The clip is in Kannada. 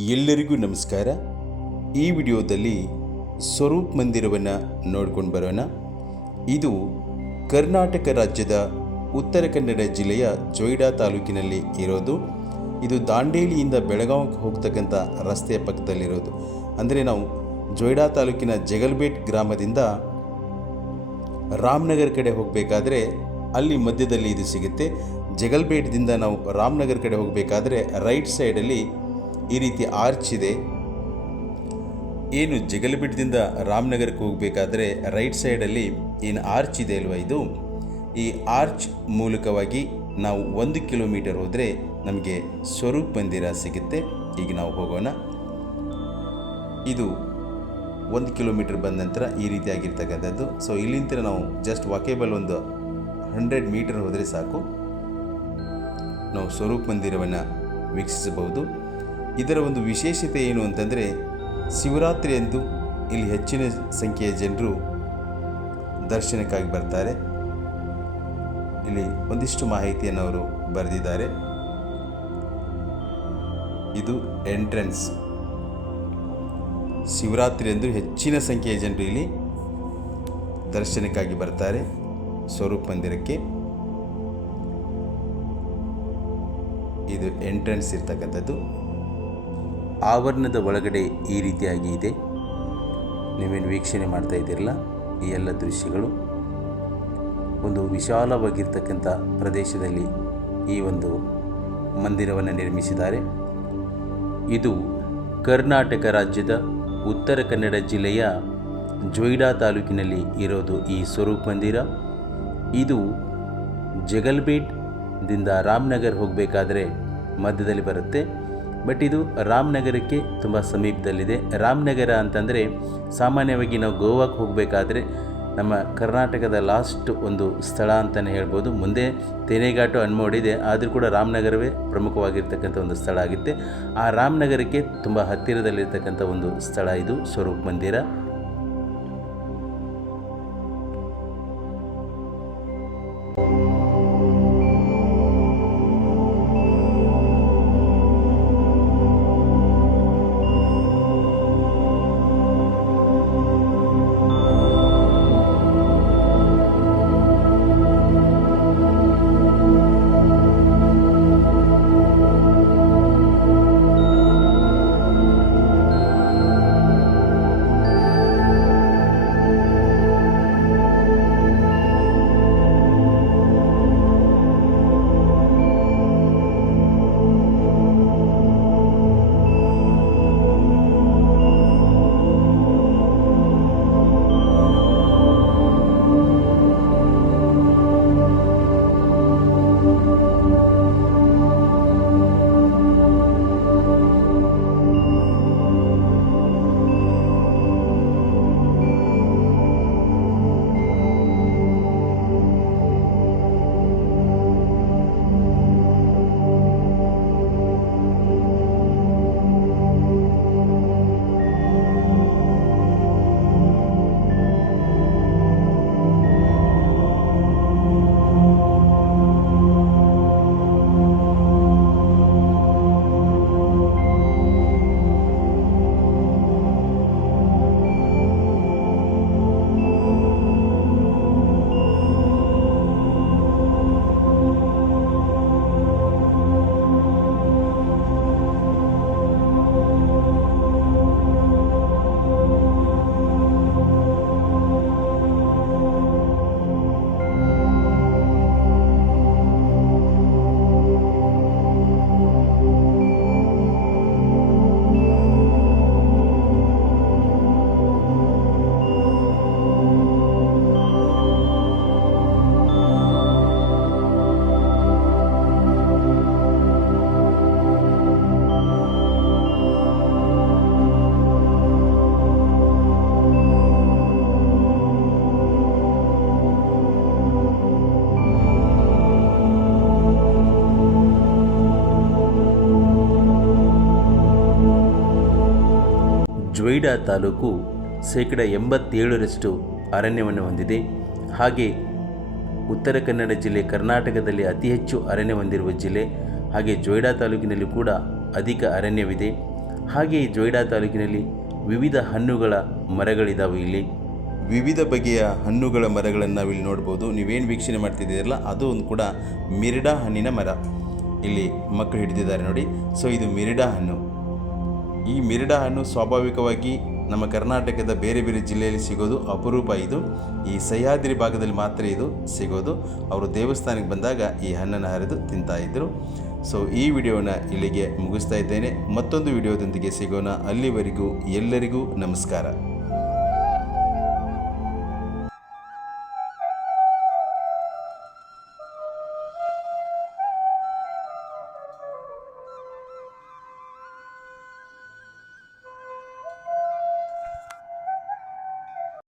ಎಲ್ಲರಿಗೂ ನಮಸ್ಕಾರ. ಈ ವಿಡಿಯೋದಲ್ಲಿ ಸ್ವರೂಪ್ ಮಂದಿರವನ್ನು ನೋಡ್ಕೊಂಡು ಬರೋಣ. ಇದು ಕರ್ನಾಟಕ ರಾಜ್ಯದ ಉತ್ತರ ಕನ್ನಡ ಜಿಲ್ಲೆಯ ಜೊಯ್ಡಾ ತಾಲೂಕಿನಲ್ಲಿ ಇರೋದು. ಇದು ದಾಂಡೇಲಿಯಿಂದ ಬೆಳಗಾವಿಗೆ ಹೋಗ್ತಕ್ಕಂಥ ರಸ್ತೆಯ ಪಕ್ಕದಲ್ಲಿರೋದು. ಅಂದರೆ ನಾವು ಜೊಯ್ಡಾ ತಾಲೂಕಿನ ಜಗಲ್ಬೇಟ್ ಗ್ರಾಮದಿಂದ ರಾಮನಗರ ಕಡೆ ಹೋಗಬೇಕಾದ್ರೆ ಅಲ್ಲಿ ಮಧ್ಯದಲ್ಲಿ ಇದು ಸಿಗುತ್ತೆ. ಜಗಲ್ಬೇಟ್ದಿಂದ ನಾವು ರಾಮನಗರ ಕಡೆ ಹೋಗಬೇಕಾದ್ರೆ ರೈಟ್ ಸೈಡಲ್ಲಿ ಈ ರೀತಿ ಆರ್ಚ್ ಇದೆ. ಏನು ಜಗಲ್ಬೇಟ್ದಿಂದ ರಾಮನಗರಕ್ಕೆ ಹೋಗಬೇಕಾದ್ರೆ ರೈಟ್ ಸೈಡಲ್ಲಿ ಏನು ಆರ್ಚ್ ಇದೆ ಅಲ್ವಾ, ಇದು ಈ ಆರ್ಚ್ ಮೂಲಕವಾಗಿ ನಾವು 1 ಕಿಲೋಮೀಟರ್ ಹೋದರೆ ನಮಗೆ ಸ್ವರೂಪ್ ಮಂದಿರ ಸಿಗುತ್ತೆ. ಈಗ ನಾವು ಹೋಗೋಣ. ಇದು 1 ಕಿಲೋಮೀಟರ್ ಬಂದ ನಂತರ ಈ ರೀತಿಯಾಗಿರ್ತಕ್ಕಂಥದ್ದು. ಸೊ ಇಲ್ಲಿಂದ ನಾವು ಜಸ್ಟ್ ವಾಕೇಬಲ್ ಒಂದು 100 ಮೀಟರ್ ಹೋದರೆ ಸಾಕು, ನಾವು ಸ್ವರೂಪ್ ಮಂದಿರವನ್ನು ವೀಕ್ಷಿಸಬಹುದು. ಇದರ ಒಂದು ವಿಶೇಷತೆ ಏನು ಅಂತಂದರೆ, ಶಿವರಾತ್ರಿಯಂದು ಇಲ್ಲಿ ಹೆಚ್ಚಿನ ಸಂಖ್ಯೆಯ ಜನರು ದರ್ಶನಕ್ಕಾಗಿ ಬರ್ತಾರೆ. ಇಲ್ಲಿ ಒಂದಿಷ್ಟು ಮಾಹಿತಿಯನ್ನು ಅವರು ಬರೆದಿದ್ದಾರೆ. ಇದು ಎಂಟ್ರೆನ್ಸ್. ಶಿವರಾತ್ರಿಯಂದು ಹೆಚ್ಚಿನ ಸಂಖ್ಯೆಯ ಜನರು ಇಲ್ಲಿ ದರ್ಶನಕ್ಕಾಗಿ ಬರ್ತಾರೆ ಸ್ವರೂಪ್ ಮಂದಿರಕ್ಕೆ. ಇದು ಎಂಟ್ರೆನ್ಸ್ ಇರ್ತಕ್ಕಂಥದ್ದು. ಆವರಣದ ಒಳಗಡೆ ಈ ರೀತಿಯಾಗಿ ಇದೆ. ನೀವೇನು ವೀಕ್ಷಣೆ ಮಾಡ್ತಾ ಇದ್ದೀರಲ್ಲ, ಈ ಎಲ್ಲ ದೃಶ್ಯಗಳು ಒಂದು ವಿಶಾಲವಾಗಿರ್ತಕ್ಕಂಥ ಪ್ರದೇಶದಲ್ಲಿ ಈ ಒಂದು ಮಂದಿರವನ್ನು ನಿರ್ಮಿಸಿದ್ದಾರೆ. ಇದು ಕರ್ನಾಟಕ ರಾಜ್ಯದ ಉತ್ತರ ಕನ್ನಡ ಜಿಲ್ಲೆಯ ಜೊಯ್ಡಾ ತಾಲೂಕಿನಲ್ಲಿ ಇರೋದು ಈ ಸ್ವರೂಪ್ ಮಂದಿರ. ಇದು ಜಗಲ್ಬೇಟ್ದಿಂದ ರಾಮನಗರ ಹೋಗಬೇಕಾದ್ರೆ ಮಧ್ಯದಲ್ಲಿ ಬರುತ್ತೆ. ಬಟ್ ಇದು ರಾಮನಗರಕ್ಕೆ ತುಂಬ ಸಮೀಪದಲ್ಲಿದೆ. ರಾಮನಗರ ಅಂತಂದರೆ ಸಾಮಾನ್ಯವಾಗಿ ನಾವು ಗೋವಾಕ್ಕೆ ಹೋಗಬೇಕಾದ್ರೆ ನಮ್ಮ ಕರ್ನಾಟಕದ ಲಾಸ್ಟ್ ಒಂದು ಸ್ಥಳ ಅಂತಲೇ ಹೇಳ್ಬೋದು. ಮುಂದೆ ತೇನೆಘಾಟು ಅನ್ಮೋಡಿದೆ, ಆದರೂ ಕೂಡ ರಾಮನಗರವೇ ಪ್ರಮುಖವಾಗಿರ್ತಕ್ಕಂಥ ಒಂದು ಸ್ಥಳ ಆಗುತ್ತೆ. ಆ ರಾಮನಗರಕ್ಕೆ ತುಂಬ ಹತ್ತಿರದಲ್ಲಿರ್ತಕ್ಕಂಥ ಒಂದು ಸ್ಥಳ ಇದು ಸ್ವರೂಪ್ ಮಂದಿರ. ಜೊಯ್ಡಾ ತಾಲೂಕು 87% ಅರಣ್ಯವನ್ನು ಹೊಂದಿದೆ. ಹಾಗೆ ಉತ್ತರ ಕನ್ನಡ ಜಿಲ್ಲೆ ಕರ್ನಾಟಕದಲ್ಲಿ ಅತಿ ಹೆಚ್ಚು ಅರಣ್ಯ ಹೊಂದಿರುವ ಜಿಲ್ಲೆ. ಹಾಗೆ ಜೊಯ್ಡಾ ತಾಲೂಕಿನಲ್ಲಿ ಕೂಡ ಅಧಿಕ ಅರಣ್ಯವಿದೆ. ಹಾಗೆ ಈ ಜೊಯ್ಡಾ ತಾಲೂಕಿನಲ್ಲಿ ವಿವಿಧ ಹಣ್ಣುಗಳ ಮರಗಳಿದ್ದಾವೆ. ಇಲ್ಲಿ ವಿವಿಧ ಬಗೆಯ ಹಣ್ಣುಗಳ ಮರಗಳನ್ನು ನಾವಿಲ್ಲಿ ನೋಡ್ಬೋದು. ನೀವೇನು ವೀಕ್ಷಣೆ ಮಾಡ್ತಿದ್ದೀರಲ್ಲ ಅದು ಒಂದು ಕೂಡ ಮಿರಿಡಾ ಹಣ್ಣಿನ ಮರ ಇಲ್ಲಿ ಮಕ್ಕಳು ಹಿಡಿದಿದ್ದಾರೆ ನೋಡಿ. ಸೊ ಇದು ಮಿರಿಡಾ ಹಣ್ಣು. ಈ ಮಿರಿಡಾ ಹಣ್ಣು ಸ್ವಾಭಾವಿಕವಾಗಿ ನಮ್ಮ ಕರ್ನಾಟಕದ ಬೇರೆ ಬೇರೆ ಜಿಲ್ಲೆಯಲ್ಲಿ ಸಿಗೋದು ಅಪರೂಪ. ಇದು ಈ ಸಹ್ಯಾದ್ರಿ ಭಾಗದಲ್ಲಿ ಮಾತ್ರ ಇದು ಸಿಗೋದು. ಅವರು ದೇವಸ್ಥಾನಕ್ಕೆ ಬಂದಾಗ ಈ ಹಣ್ಣನ್ನು ಹರಿದು ತಿಂತಾಯಿದ್ರು. ಸೊ ಈ ವಿಡಿಯೋನ ಇಲ್ಲಿಗೆ ಮುಗಿಸ್ತಾ ಇದ್ದೇನೆ. ಮತ್ತೊಂದು ವಿಡಿಯೋದೊಂದಿಗೆ ಸಿಗೋಣ. ಅಲ್ಲಿವರೆಗೂ ಎಲ್ಲರಿಗೂ ನಮಸ್ಕಾರ.